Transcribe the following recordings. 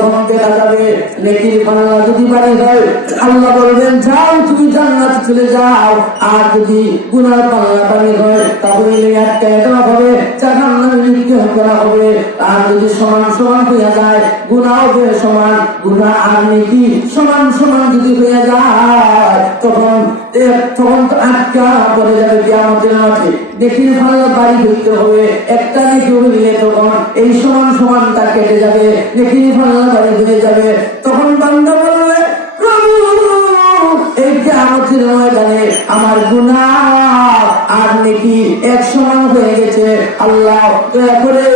তখন দেখা যাবে নেকির পাল্লা যদি ভারী হয় আল্লাহ বলবেন যাও তুমি জান্নাতে চলে যাও, আর যদি গুনার পাল্লা ভারী হয় তাহলে আটকায় দেওয়া হবে, জাহান্নামে নিক্ষেপ করা হবে। আর যদি সমান সমান হয়ে যায়, গুনাহ হবে সমান, গুনাহ আর নেকি সমান সমান যদি হয়ে যায় তখন তো আটকা পড়ে যাবে কিয়ামতের মাঠে। নেকির পাল্লা ভারী হইতে হবে, একটা নেকি হইলে তখন এই সমান সমানটা কেটে যাবে, নেকির পাল্লা ভারী হয়ে যাবে। তখন বান্দা বলবে প্রভু এই কিয়ামতের ময়দানে আমার গুনাহ আর নেকি এক সমান হয়ে গেছে, আল্লাহ দয়া করে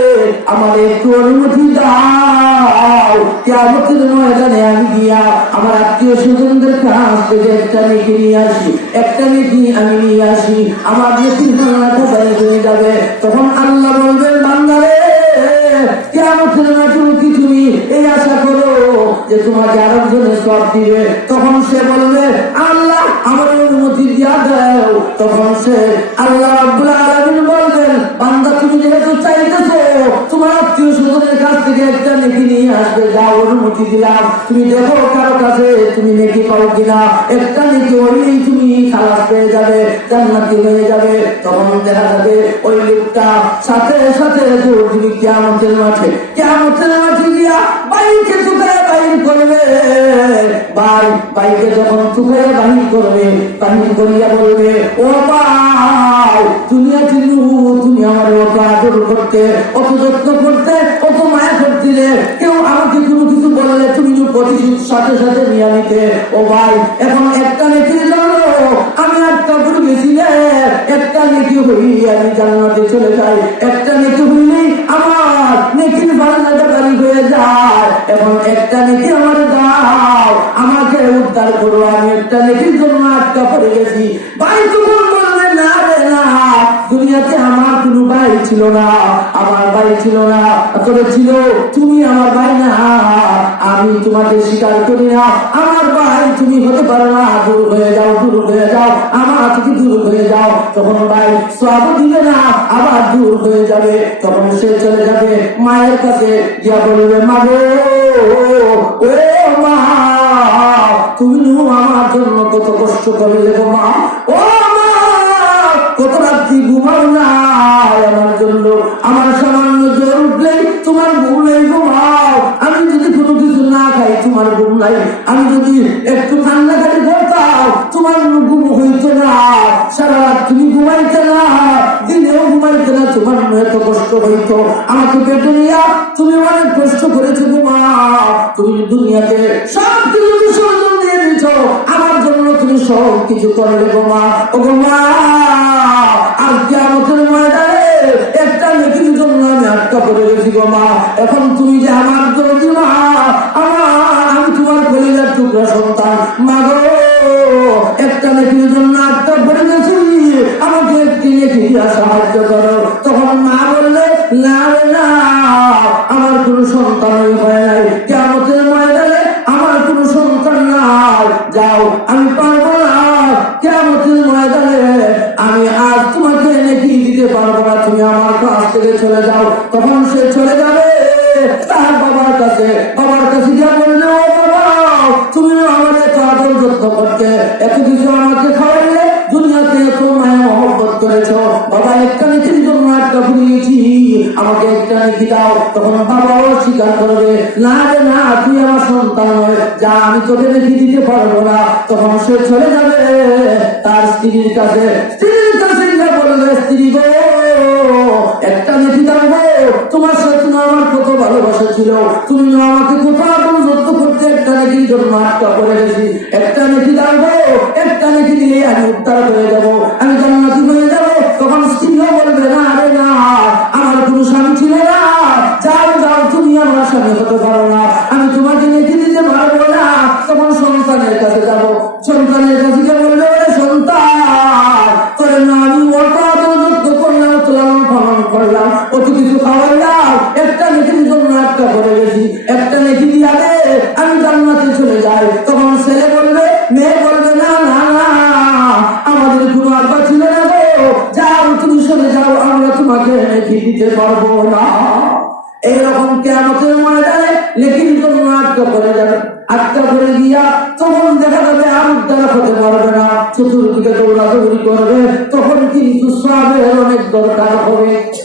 আমার একটু অনুমতি দাও, কিয়ামতের ময়দানে আমি গিয়া আমার আত্মীয় স্বজনদের কাছ থেকে একটা নেকি নিয়ে আসি, একটা নেকি আমি নিয়ে আসি, আমার নেকির পাল্লাটা ভারী হয়ে যাবে। তখন আল্লাহ বলবেন বান্দারে কিয়ামতের মাঠে কি তুমি এই আশা করো যে তোমাকে আরেকজনের সওয়াব দিবে? তখন সে বলবে আল্লাহ আমার অনুমতি দিয়া দাও। তখন সে আল্লাহ রাব্বুল আলামিন বলবেন বান্দা তুমি যেহেতু চাইতেছো তোমার আত্মীয় স্বজনের কাছ থেকে একটা নেকি নিয়ে আসবে, যাও অনুমতি দিলাম, তুমি দেখো কারো কাছে তুমি নেকি পাও কিনা, একটা নেকি হইলেই তুমি খালাস পেয়ে যাবে, জান্নাতি হয়ে যাবে। তখন দেখা যাবে ওই লোকটা সাথে সাথে দৌড় দিবি কিয়ামতের মাঠে, কিয়ামতের মাঠে গিয়া বাইকে চুকায় বাহির করবে, বাইকে যখন চুকায় বাহির করবে, বাহির করিয়া বলবে ও ভাই দুনিয়া চিনু তুমি আমার অত আদর করতে, অত যত্ন করতে, অত মায়া করছিলে, কেউ আমাকে কোনো কিছু বললে তুমি প্রতিশোধ সাথে সাথে নিয়ে নিতে। ও ভাই এখন একটা নেকির জন্য আমি একটা করে গেছিলে, একটা নেকি হই আমি জান্নাতে চলে যাই, একটা নেকি হইলেই আমার নেকির পাল্লাটা ভারী হয়ে যায়। এখন একটা নেকি আমার দাও, আমাকে উদ্ধার করো, আমি একটা নেকির জন্য আটকা পড়ে গেছি। ভাই তখন বলবে না রে না, দুনিয়াতে আমার কোনো ভাই ছিল না, আমার ভাই ছিল না, তবে ছিল তুমি আমার ভাই না, আমি তোমাকে স্বীকার করি না, আমার ভাই তুমি হতে পারো না, দূর হয়ে যাও, দূর হয়ে যাও, আমার থেকে দূর হয়ে যাও। তখন ভাই সওয়াব দিবে না, আবার দূর হয়ে যাবে। তখন সে চলে যাবে মায়ের কাছে, গিয়া বলবে মা গো ও মা তুমি আমার জন্য কত কষ্ট করলে গো মা, ও মা কত রাত্রি ঘুমাও না আমার জন্য, আমার সামান্য জ্বর উঠলেই তোমার ঘুম নেই ঘুমাও, আমি যদি কোনো কিছু না খাই তোমার ঘুম নাই, আমি যদি একটু কান্নাকাটি করতাম তোমার ঘুম হইতো না, সারা রাত তুমি ঘুমাইতে না, দিনেও ঘুমাইতে না, তোমার এত কষ্ট হইতো, আমাকে পেটে নিয়া তুমি অনেক কষ্ট করেছো ঘুমা, তুমি দুনিয়াতে সব কিছু বিসর্জন দিয়ে দিচ্ছ, আমার জন্য তুমি সব কিছু করলে গোমা, ও গোমা আর কিয়ামতের ময়দানে একটা নেকির জন্য আমি আটকা পড়ে গেছি গোমা, এখন তুমি যে আমার দরদি মা, আমি তোমার কলিজার টুকরা সন্তান মা গো, একটা নেকির জন্য আটকা পড়ে গেছি, আমাকে একটি নেকি দিয়া সাহায্য করো। তখন মা বললে না রে না, আমার কোনো সন্তান হয় নাই, কিয়ামতের ময়দানে আমার কোনো সন্তান নাই, যাও আমি পারবো না, কিয়ামতের ময়দানে আমি আজ তোমাকে নেকি দিতে পারবো না, তুমি আমার কাছ থেকে চলে যাও। তখন সে চলে যাবে তার বাবার কাছে, বাবার কাছে গিয়ে বললে ও বাবা তুমি আমার এত আদর যত্ন করতে, এত কিছু আমাকে খাওয়াইলে, দুনিয়াতে এত মায়া মহব্বত করেছো, বাবা একটা নেকির জন্য একটা ভুলিয়েছি, আমাকে একটা নেকি দাও। তখন বাবাও স্বীকার করবে না রে না, তুই আমার সন্তান নয়, যা আমি তোকে নেকি দিতে পারবো না। তখন সে চলে যাবে তার স্ত্রীর কাছে, স্ত্রীর কাছে গিয়ে বলবে স্ত্রী গো একটা নেকি দাও গো, তোমার সাথে আমার কত ভালোবাসা ছিল, তুমি আমাকে কোথাও কোনো যত্ন করতে, একটা নেকির জন্য আটকা পড়ে গেছি, একটা নেকি দাও গো, একটা নেকি দিলে আমি উদ্ধার হয়ে যাবো, আমি জান্নাতি হয়ে যাবো। তখন স্ত্রীও বলবে না রে না, আমার কোনো স্বামী ছিল না, যাও যাও তুমি আমার স্বামী হতে পারো না, আমি তোমাকে নেকি দিতে পারবো না। তখন সন্তানের কাছে যাবো, সন্তানের কাছে গিয়ে বলবে সন্তান করে না, আমি অত আদর যত্ন করলাম, অত লালন পালন করলাম, অত কিছু খাওয়াইলাম, একটা নেকির জন্য আটকা পড়ে গেছি, একটা নেকি দিয়া দে আমি জান্নাতে চলে যাই। তখন ছেলে বলবে, মেয়ে বলবে না না না, আমাদের কোনো আব্বা ছিল না গো, যাও তুমি চলে যাও, আমরা তোমাকে নেকি দিতে পারবো না। এইরকম কিয়ামতের ময়দানে লেকিন জন্য আটকা করে যাবে। আটকা করে গিয়া তখন দেখা যাবে আর উদ্ধার হতে পারবে না, চতুর্দিকে দৌড়াদৌড়ি করবে, তখন কিন্তু সাহাবের অনেক দরকার হবে।